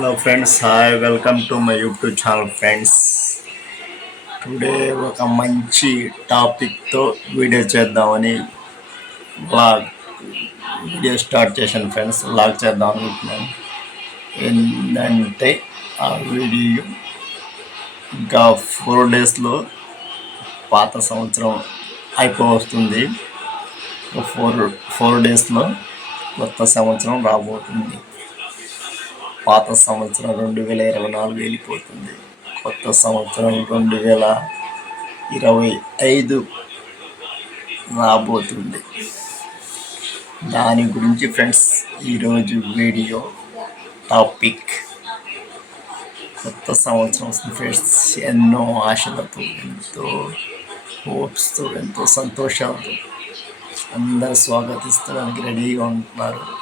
Hello friends hi welcome to my YouTube channel friends today ఒక మంచి టాపిక్తో video చేద్దామని వ్లాగ్ వీడియో స్టార్ట్ చేశాను ఫ్రెండ్స్ వ్లాగ్ చేద్దాం అనుకుంటున్నాను. ఏంటంటే ఆ వీడియో ఇంకా ఫోర్ డేస్లో పాత సంవత్సరం అయిపోతుంది ఫోర్ ఫోర్ డేస్లో కొత్త సంవత్సరం రాబోతుంది. పాత సంవత్సరం రెండు వేల ఇరవై నాలుగు వెళ్ళిపోతుంది. కొత్త సంవత్సరం రెండు వేల ఇరవై ఐదు రాబోతుంది. దాని గురించి ఫ్రెండ్స్ ఈరోజు వీడియో టాపిక్. కొత్త సంవత్సరం ఫ్రెండ్స్ ఎన్నో ఆశలతో ఎంతో హోప్స్తో ఎంతో సంతోషాలతో అందరు స్వాగతిస్తడానికి రెడీగా ఉంటున్నారు.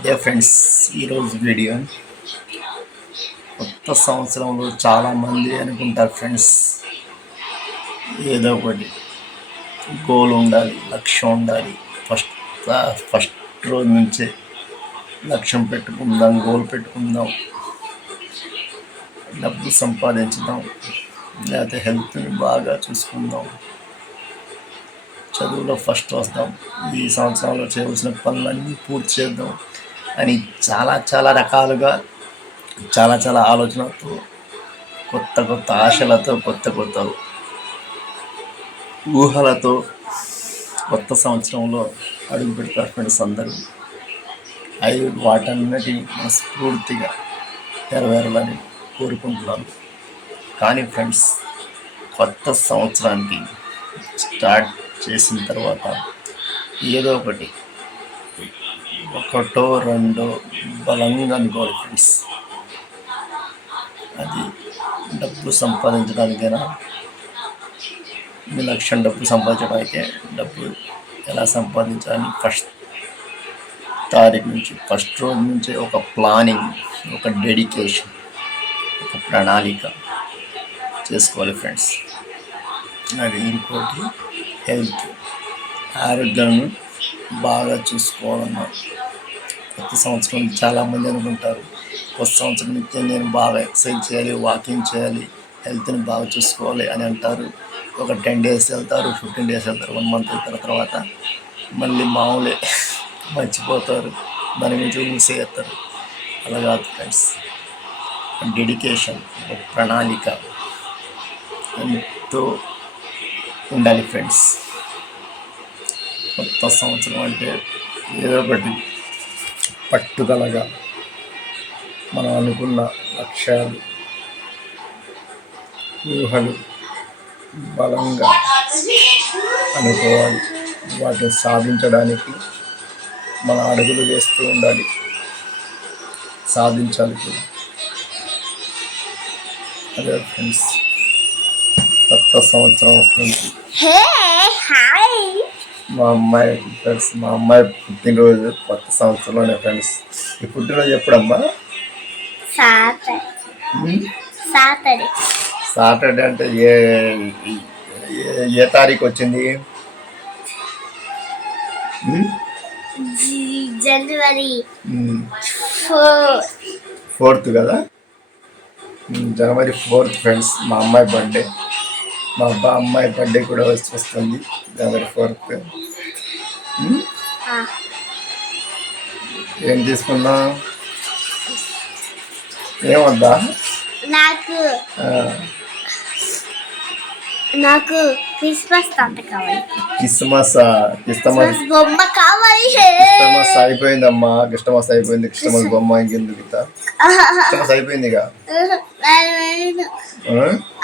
అదే ఫ్రెండ్స్ ఈరోజు వీడియో కొత్త సంవత్సరంలో చాలామంది అనుకుంటారు ఫ్రెండ్స్ ఏదో ఒకటి గోల్ ఉండాలి లక్ష్యం ఉండాలి. ఫస్ట్ ఫస్ట్ రోజు నుంచే లక్ష్యం పెట్టుకుందాం గోల్ పెట్టుకుందాం. డబ్బు సంపాదించుదాం లేకపోతే హెల్త్ని బాగా చూసుకుందాం. చదువులో ఫస్ట్ వస్తాం. ఈ సంవత్సరంలో చేయవలసిన పనులన్నీ పూర్తి చేద్దాం. అని చాలా చాలా రకాలుగా చాలా చాలా ఆలోచనలతో కొత్త కొత్త ఆశలతో కొత్త కొత్త ఊహలతో కొత్త సంవత్సరంలో అడుగు పెడతారు సందర్భం. అవి వాటన్నిటి మనస్ఫూర్తిగా నెరవేరాలని కోరుకుంటున్నాను. కానీ ఫ్రెండ్స్ కొత్త సంవత్సరానికి స్టార్ట్ చేసిన తర్వాత ఏదో ఒకటి ఒకటో రెండో బలంగా అనుకోవాలి ఫ్రెండ్స్ అది డబ్బు సంపాదించడానికైనా మీ లక్ష్యం డబ్బు సంపాదించడానికే డబ్బు ఎలా సంపాదించాలని ఫస్ట్ తారీఖు నుంచి ఫస్ట్ రోజు నుంచి ఒక ప్లానింగ్ ఒక డెడికేషన్ ఒక ప్రణాళిక చేసుకోవాలి ఫ్రెండ్స్ అది ఇంకోటి హెల్త్ ఆరోగ్యాన్ని బాగా చూసుకోవాలన్నా ప్రతి సంవత్సరం చాలామంది అనుకుంటారు. కొత్త సంవత్సరం నిత్యం నేను బాగా ఎక్సర్సైజ్ చేయాలి వాకింగ్ చేయాలి హెల్త్ని బాగా చూసుకోవాలి అని అంటారు. ఒక టెన్ డేస్ వెళ్తారు ఫిఫ్టీన్ డేస్ వెళ్తారు వన్ మంత్ వెళ్తారు తర్వాత మళ్ళీ మామూలే మర్చిపోతారు. దాని గురించి మూసేస్తారు అలా కాదు ఫ్రెండ్స్. డెడికేషన్ ప్రణాళిక. ఎంతో ఉండాలి ఫ్రెండ్స్. కొత్త సంవత్సరం అంటే ఏదో ఒకటి పట్టుదలగా మనం అనుకున్న లక్ష్యాలు ఊహలు బలంగా అనుకోవాలి. వాటిని సాధించడానికి మన అడుగులు వేస్తూ ఉండాలి. సాధించాలి కూడా. అదే ఫ్రెండ్స్ కొత్త సంవత్సరం వస్తుంది. హాయ్. మా అమ్మాయి ఫ్రెండ్స్ మా అమ్మాయి పుట్టినరోజు కొత్త సంవత్సరంలోనే ఫ్రెండ్స్ ఈ పుట్టినరోజు ఎప్పుడమ్మా? సాటర్డే. సాటర్డే. అంటే ఏ ఏ- తారీఖు వచ్చింది? జనవరి ఫోర్త్ కదా? జనవరి ఫోర్త్ ఫ్రెండ్స్ మా అమ్మాయి బర్త్డే మా అబ్బా అమ్మాయి బర్త్డే కూడా వచ్చి వస్తుంది జనవరి ఫోర్త్. ఏం తీసుకుందాం ఏమొద్దా? నాకు నాకు క్రిస్మస్ తాత కావాలి. క్రిస్మస్ క్రిస్మస్ క్రిస్మస్ బొమ్మ కావాలి క్రిస్టమస్ అయిపోయిందమ్మా. క్రిస్టమస్ అయిపోయింది. క్రిస్టమస్ బొమ్మ ఇంకెందుకు ఇక క్రిస్టమస్ అయిపోయింది. ఇక?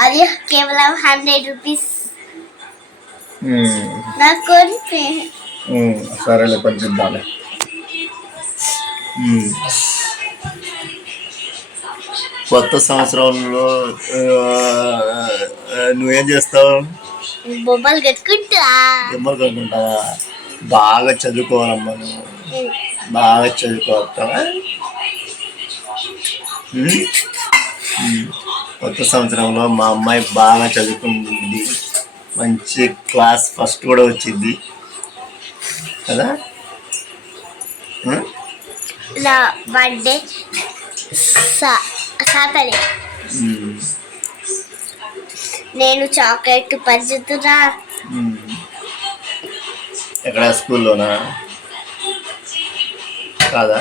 అది కేవలం హండ్రెడ్ రూపీస్. నాకు సరేలే పంపిద్దాలే. ఉమ్. కొత్త సంవత్సరంలో నువ్వేం చేస్తావు? బొమ్మలు కట్టుకుంటా. బొమ్మలు కొనుక్కుంటావా బాగా చదువుకోవాలమ్మా నువ్వు. బాగా చదువుకోవటమా కొత్త సంవత్సరంలో మా అమ్మాయి బాగా చదువుకుంది. మంచి క్లాస్ ఫస్ట్ కూడా వచ్చింది. కదా? నా బర్త్డే సాటర్డే. నేను చాక్లెట్ పంచుతున్నా. ఎక్కడ? స్కూల్లోనా? కాదా?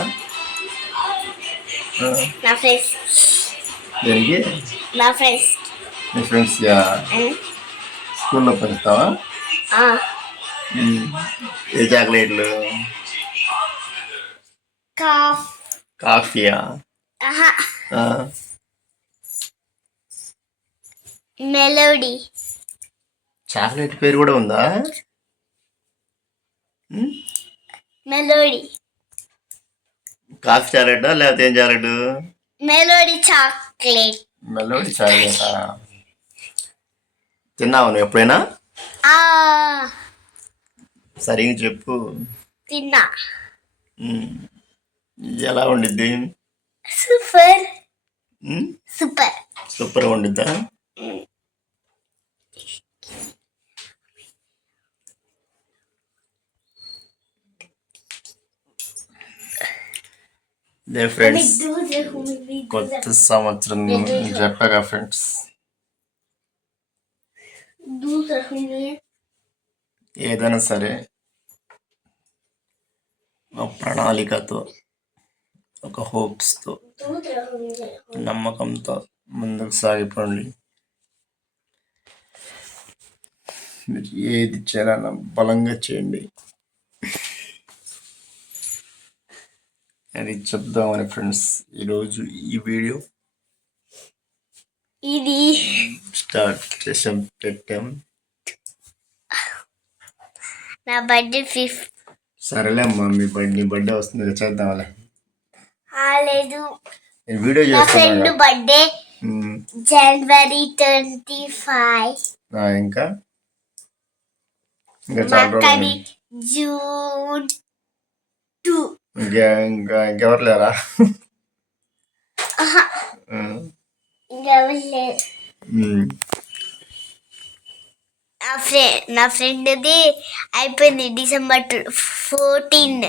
నా ఫ్రెండ్స్. దేనికి? నా ఫ్రెండ్స్. మీ ఫ్రెండ్స్ స్కూల్లో పెంచుతావా. ఏ చాక్లెట్లు? కాఫ్. కాఫీయా? మెలోడీ. చాక్లెట్ పేరు కూడా ఉందా? మెలోడీ. కాఫీ చాక్లెటా లేకపోతే ఏం చాక్లెట్? Melody chocolate. మెలోడీ చాక్లెటా? తిన్నావు నువ్వు ఎప్పుడైనా? ఆ. సరిగ్గా చెప్పు. తిన్నా. ఎలా ఉండిద్ది? సూపర్? సూపర్. సూపర్గా ఉండిద్దా? దే ఫ్రెండ్స్ కొత్త సంవత్సరం చెప్పగా ఫ్రెండ్స్. ఏదైనా సరే ఒక ప్రణాళికతో ఒక హోప్స్తో నమ్మకంతో ముందుకు సాగిపోండి. మీరు ఏది చేయాలన్నా బలంగా చేయండి. అది చెప్దామని ఫ్రెండ్స్ ఈరోజు ఈ వీడియో ఇది. స్టార్ట్ చేసాం. పెట్టాం. నా బర్త్డే ఫిఫ్త్. సరేలే అమ్మా మీ బర్త్డే నీ బర్త్డే వస్తుంది కదా, చేద్దాంలే లేదు. నేను వీడియో నా ఫ్రెండ్ చేస్తున్నాను బర్త్డే జనవరి ట్వంటీ ఫైవ్. ఇంకా? ఇంకా మా చాలా రోజులు ఉన్నాయి. June two. ఇంకా ఇంకా ఇంకెవరు లేరా? ఉమ్, లేరు. ఉమ్, నా ఫ్రెండ్ నా ఫ్రెండ్ది అయిపోయింది డిసెంబర్ ఫోర్టీన్.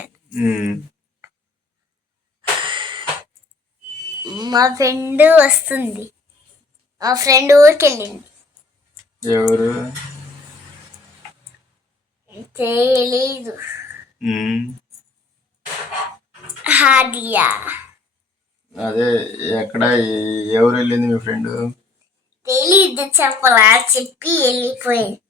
మా ఫ్రెండ్ వస్తుంది. మా ఫ్రెండ్ ఊరికి వెళ్ళింది ఎవరు? తెలీదు. హాదియా అదే ఎక్కడ ఎవరు వెళ్ళింది మీ ఫ్రెండ్? తెలీదు చెప్పలా? చెప్పి వెళ్ళిపోయింది.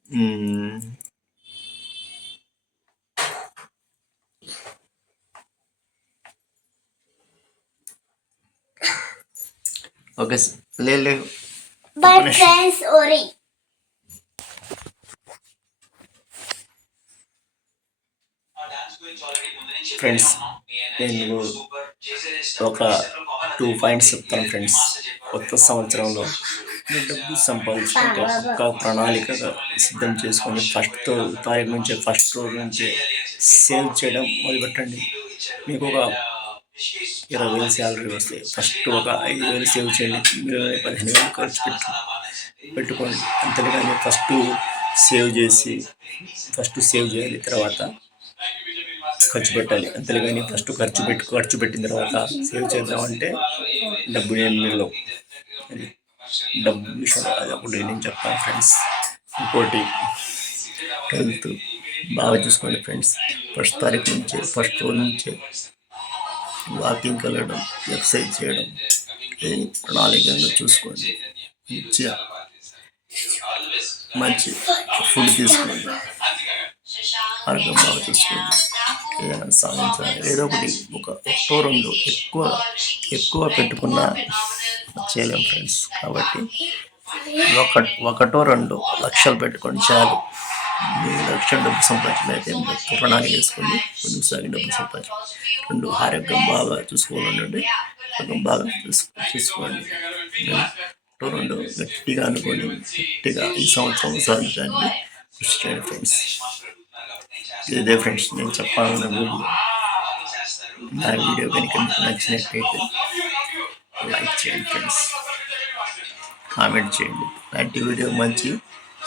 ఓకే లేదు లేదు బట్ ఫ్రెండ్స్ ఓరి ఫ్రెండ్స్ నేను ఒక టూ పాయింట్స్ చెప్తాను ఫ్రెండ్స్ కొత్త సంవత్సరంలో డబ్బు సంపాదించుకుంటే ఒక ప్రణాళికగా సిద్ధం చేసుకొని ఫస్ట్ తారీఖు నుంచి ఫస్ట్ రోజు నుంచి సేవ్ చేయడం మొదలుపెట్టండి. మీకు ఒక ఇరవై వేలు శాలరీ వస్తే ఫస్ట్ ఒక ఐదు వేలు సేవ్ చేయండి. మీరు పదిహేను వేలు ఖర్చు పెట్టు పెట్టుకోండి. అంతేగాని ఫస్ట్ సేవ్ చేసి ఫస్ట్ సేవ్ చేయాలి. తర్వాత ఖర్చు పెట్టాలి. అంతేగాని ఫస్ట్ ఖర్చు పెట్టు ఖర్చు పెట్టిన తర్వాత సేవ్ చేద్దామంటే డబ్బు ఏం మిగలవు. అది డబ్బు విషయం అదొకటి ఒకటి నేను చెప్తాను ఫ్రెండ్స్. ఇంకోటి హెల్త్ బాగా చూసుకోండి ఫ్రెండ్స్. ఫస్ట్ తారీఖు నుంచి ఫస్ట్ రోజు నుంచి వాకింగ్కి వెళ్ళడం ఎక్సర్సైజ్ చేయడం ప్రణాళికంగా చూసుకోండి. మంచిగా మంచి ఫుడ్ తీసుకోండి. ఆరోగ్యం బాగా చూసుకోండి. ఏదైనా సాధించాలి. ఏదో ఒకటి ఒక ఒక్కో రెండు ఎక్కువ ఎక్కువ పెట్టుకున్న చేయలేము ఫ్రెండ్స్ కాబట్టి ఒక ఒకటో రెండు లక్షలు పెట్టుకోండి చాలు. మీ లక్ష్యం డబ్బు సంపాదించిన అయితే ప్రణాళిక వేసుకోండి. ముందుకు సాగి డబ్బు సంపాదించండి రెండు ఆరోగ్యం బాగా చూసుకోవాలండి ఆరోగ్యం బాగా చూసుకో చూసుకోండి. ఒకటో రెండు గట్టిగా అనుకోండి. గట్టిగా ఈ సంవత్సరం సాధించడానికి కృషి చేయండి ఫ్రెండ్స్ ఇదే ఫ్రెండ్స్ నేను చెప్పాలన్న వీడియో నా వీడియో కనుక మీకు నచ్చినట్టయితే లైక్ చేయండి ఫ్రెండ్స్. కామెంట్ చేయండి. ఇలాంటి వీడియో మంచి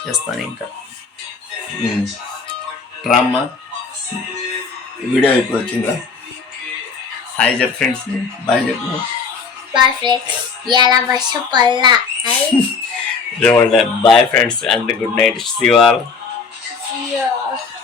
చేస్తాను ఇంకా. రామ్మా వీడియో అయిపోయి వచ్చిందా హాయ్ చెప్పు ఫ్రెండ్స్. బాయ్ చెప్పు. Bye friends. ఎలా వర్షం Palla bye friends and good night. శివాల్ Yeah.